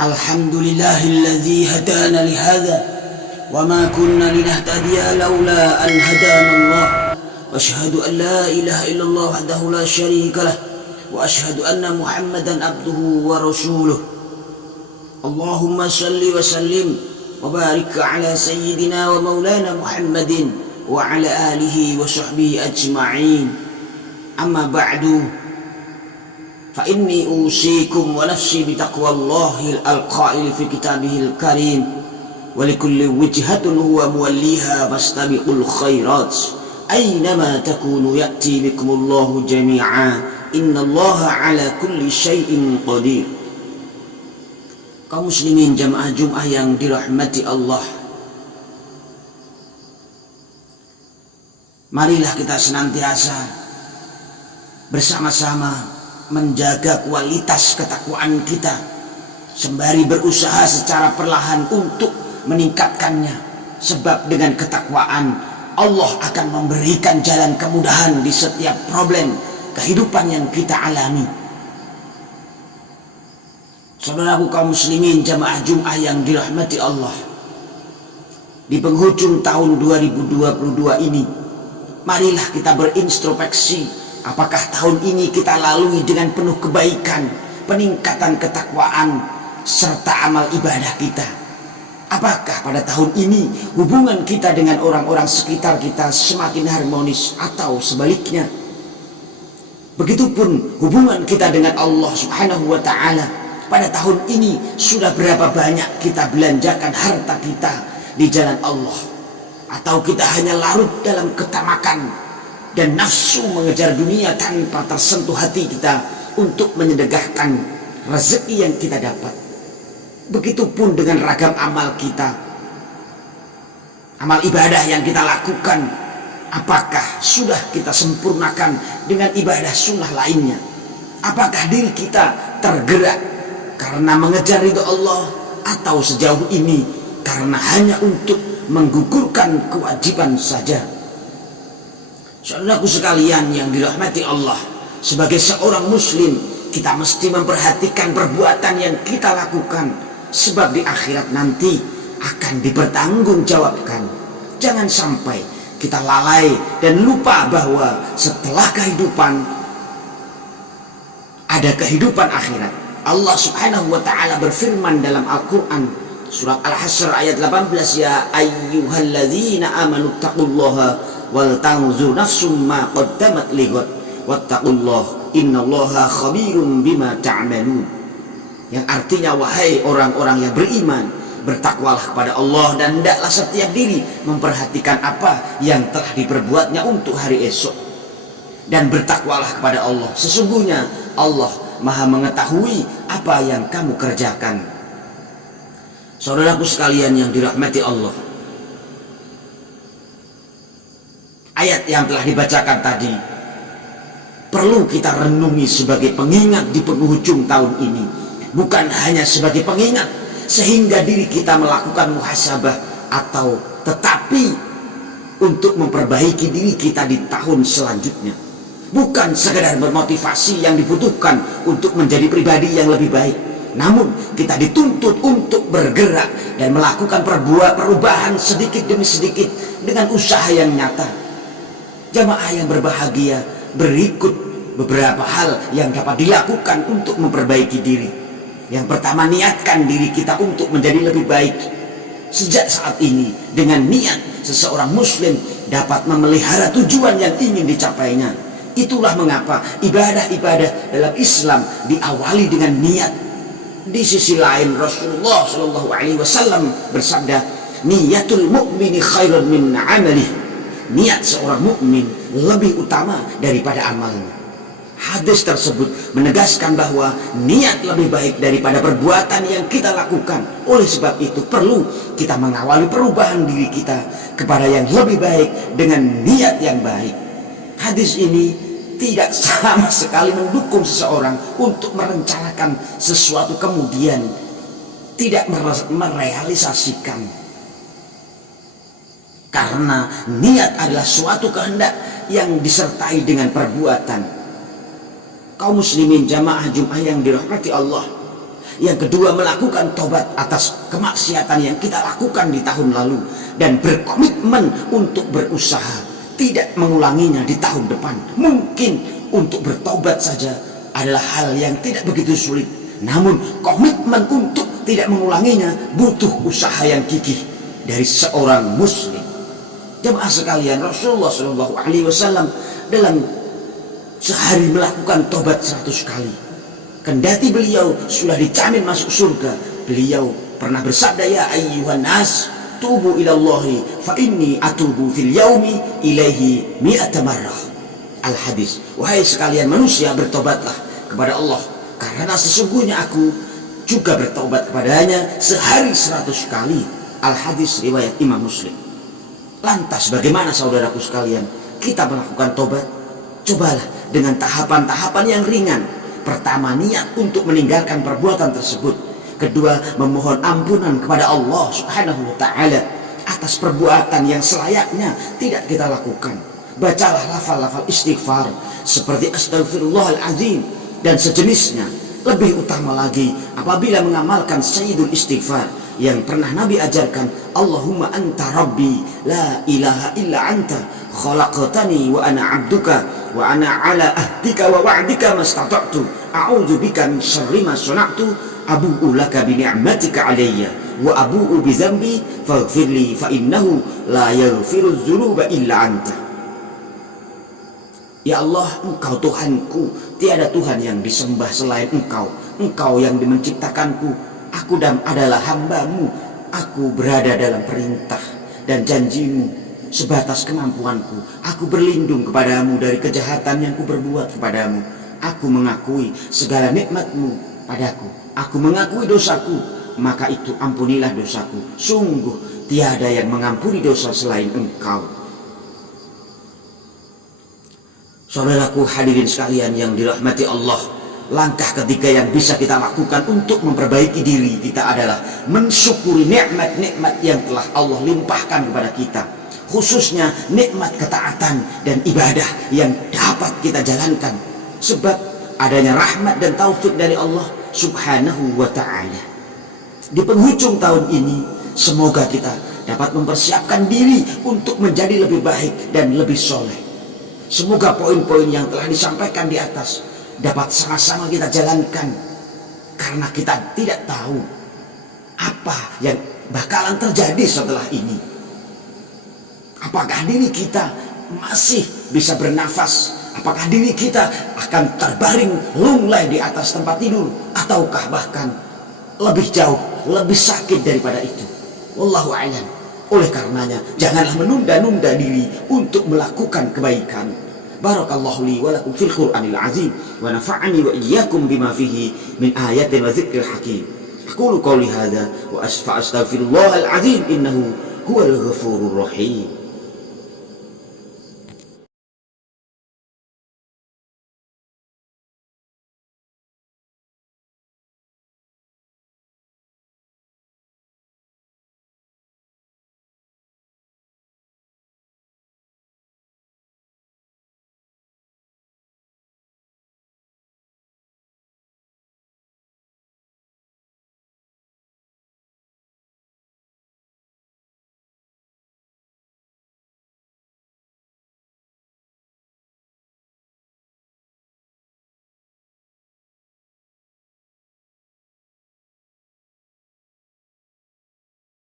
Alhamdulillahilladzi hadana lihadza wa ma kunna linahtadiya laula an hadana Allah wa asyhadu an la ilaha illallah wahdahu la syarika lah wa asyhadu anna Muhammadan abduhu wa rasuluh. Allahumma salli wa sallim wa barik ala sayyidina wa maulana Muhammadin wa ala alihi wa sahbihi ajma'in. Amma ba'du, fa inni usikum wa nafsi bi taqwallahi al-qail fi kitabihil karim wa likulli wijhatun huwa muwalliha fastabiqul khairat aynama takunu ya'ti bikumullahu jami'a innallaha ala kulli syai'in qadir. Kaum muslimin jamaah Jumat yang dirahmati Allah, marilah kita senantiasa bersama-sama menjaga kualitas ketakwaan kita sembari berusaha secara perlahan untuk meningkatkannya, sebab dengan ketakwaan Allah akan memberikan jalan kemudahan di setiap problem kehidupan yang kita alami. Saudaraku kaum muslimin jamaah Jumat yang dirahmati Allah, di penghujung tahun 2022 ini marilah kita berintrospeksi. Apakah tahun ini kita lalui dengan penuh kebaikan, peningkatan ketakwaan, serta amal ibadah kita? Apakah pada tahun ini hubungan kita dengan orang-orang sekitar kita semakin harmonis atau sebaliknya? Begitupun hubungan kita dengan Allah Subhanahu wa Ta'ala. Pada tahun ini sudah berapa banyak kita belanjakan harta kita di jalan Allah? Atau kita hanya larut dalam ketamakan dan nafsu mengejar dunia tanpa tersentuh hati kita untuk menyedekahkan rezeki yang kita dapat? Begitupun dengan ragam amal kita, amal ibadah yang kita lakukan, apakah sudah kita sempurnakan dengan ibadah sunnah lainnya? Apakah diri kita tergerak karena mengejar ridho Allah, atau sejauh ini karena hanya untuk menggugurkan kewajiban saja? Saudaraku sekalian yang dirahmati Allah, sebagai seorang muslim kita mesti memperhatikan perbuatan yang kita lakukan, sebab di akhirat nanti akan dipertanggungjawabkan. Jangan sampai kita lalai dan lupa bahwa setelah kehidupan ada kehidupan akhirat. Allah Subhanahu wa Ta'ala berfirman dalam Al-Quran surat Al-Hasr ayat 18, ya ayyuhalladzina amanu taqullaha wal tanzur nafsum ma qaddamat lighad wattaqullah innallaha khabirum bima ta'malun. Yang artinya, wahai orang-orang yang beriman, bertakwalah kepada Allah dan hendaklah setiap diri memperhatikan apa yang telah diperbuatnya untuk hari esok, dan bertakwalah kepada Allah, sesungguhnya Allah Maha mengetahui apa yang kamu kerjakan. Saudaraku sekalian yang dirahmati Allah, ayat yang telah dibacakan tadi perlu kita renungi sebagai pengingat di penghujung tahun ini, bukan hanya sebagai pengingat sehingga diri kita melakukan muhasabah, atau tetapi untuk memperbaiki diri kita di tahun selanjutnya. Bukan sekedar bermotivasi yang dibutuhkan untuk menjadi pribadi yang lebih baik, namun kita dituntut untuk bergerak dan melakukan perubahan sedikit demi sedikit dengan usaha yang nyata. Jamaah yang berbahagia, berikut beberapa hal yang dapat dilakukan untuk memperbaiki diri. Yang pertama, niatkan diri kita untuk menjadi lebih baik sejak saat ini. Dengan niat, seseorang muslim dapat memelihara tujuan yang ingin dicapainya. Itulah mengapa ibadah-ibadah dalam Islam diawali dengan niat. Di sisi lain Rasulullah SAW bersabda, niyatul mu'mini khairun min amalih. Niat seorang mukmin lebih utama daripada amalnya. Hadis tersebut menegaskan bahwa niat lebih baik daripada perbuatan yang kita lakukan. Oleh sebab itu perlu kita mengawali perubahan diri kita kepada yang lebih baik dengan niat yang baik. Hadis ini tidak sama sekali mendukung seseorang untuk merencanakan sesuatu kemudian tidak merealisasikan. Karena niat adalah suatu kehendak yang disertai dengan perbuatan. Kaum muslimin jamaah Jumat yang dirahmati Allah, Yang kedua, melakukan tobat atas kemaksiatan yang kita lakukan di tahun lalu dan berkomitmen untuk berusaha tidak mengulanginya di tahun depan. Mungkin untuk bertobat saja adalah hal yang tidak begitu sulit, namun komitmen untuk tidak mengulanginya butuh usaha yang gigih dari seorang muslim. Jemaah sekalian, Rasulullah SAW dalam sehari melakukan tobat 100 kali. Kendati beliau sudah dijamin masuk surga, beliau pernah bersabda, ya ayyuhan nas tubu ilallahi fa inni atubu fil yaumi ilaihi mi'ata marrah. Al hadis, wahai sekalian manusia, bertobatlah kepada Allah, karena sesungguhnya aku juga bertobat kepadanya sehari 100 kali. Al hadis riwayat Imam Muslim. Lantas bagaimana saudaraku sekalian kita melakukan tobat? Cobalah dengan tahapan-tahapan yang ringan. Pertama, niat untuk meninggalkan perbuatan tersebut. Kedua, memohon ampunan kepada Allah Subhanahu wa ta'ala atas perbuatan yang selayaknya tidak kita lakukan. Bacalah lafal-lafal istighfar seperti Astaghfirullahaladzim dan sejenisnya. Lebih utama lagi apabila mengamalkan Sayyidul Istighfar yang pernah Nabi ajarkan, Allahumma anta rabbi la ilaha illa anta khalaqtani wa ana abduka wa ana ala ahdika wa wa'dika mastata'tu a'udzu bika min syarri ma sana'tu abu'u laka bi ni'matika alayya wa abu'u bi dzambi faghfirli fa innahu la yaghfiru dzunuba illa anta. Ya Allah, Engkau Tuhanku, tiada Tuhan yang disembah selain Engkau. Engkau yang menciptakanku, aku adalah hamba-Mu. Aku berada dalam perintah dan janji-Mu sebatas kemampuanku. Aku berlindung kepadamu dari kejahatan yang kuperbuat kepadamu. Aku mengakui segala nikmat-Mu padaku. Aku mengakui dosaku, maka itu ampunilah dosaku. Sungguh tiada yang mengampuni dosa selain Engkau. Saudaraku hadirin sekalian yang dirahmati Allah, langkah ketiga yang bisa kita lakukan untuk memperbaiki diri kita adalah mensyukuri nikmat-nikmat yang telah Allah limpahkan kepada kita, khususnya nikmat ketaatan dan ibadah yang dapat kita jalankan sebab adanya rahmat dan taufik dari Allah Subhanahu wa ta'ala. Di penghujung tahun ini, semoga kita dapat mempersiapkan diri untuk menjadi lebih baik dan lebih soleh. Semoga poin-poin yang telah disampaikan di atas dapat sama-sama kita jalankan, karena kita tidak tahu apa yang bakalan terjadi setelah ini. Apakah diri kita masih bisa bernafas? Apakah diri kita akan terbaring lunglai di atas tempat tidur? Ataukah bahkan lebih jauh, lebih sakit daripada itu? Wallahu a'lam. Oleh karenanya, janganlah menunda-nunda diri untuk melakukan kebaikan. Barakallahu li wa lakum fil Qur'anil azim wa nafa'ani wa iyyakum bima fihi min ayatin wa dzikril hakim. Aqulu qawli hadza wa astaghfirullahal azim innahu huwal ghafurur rahim.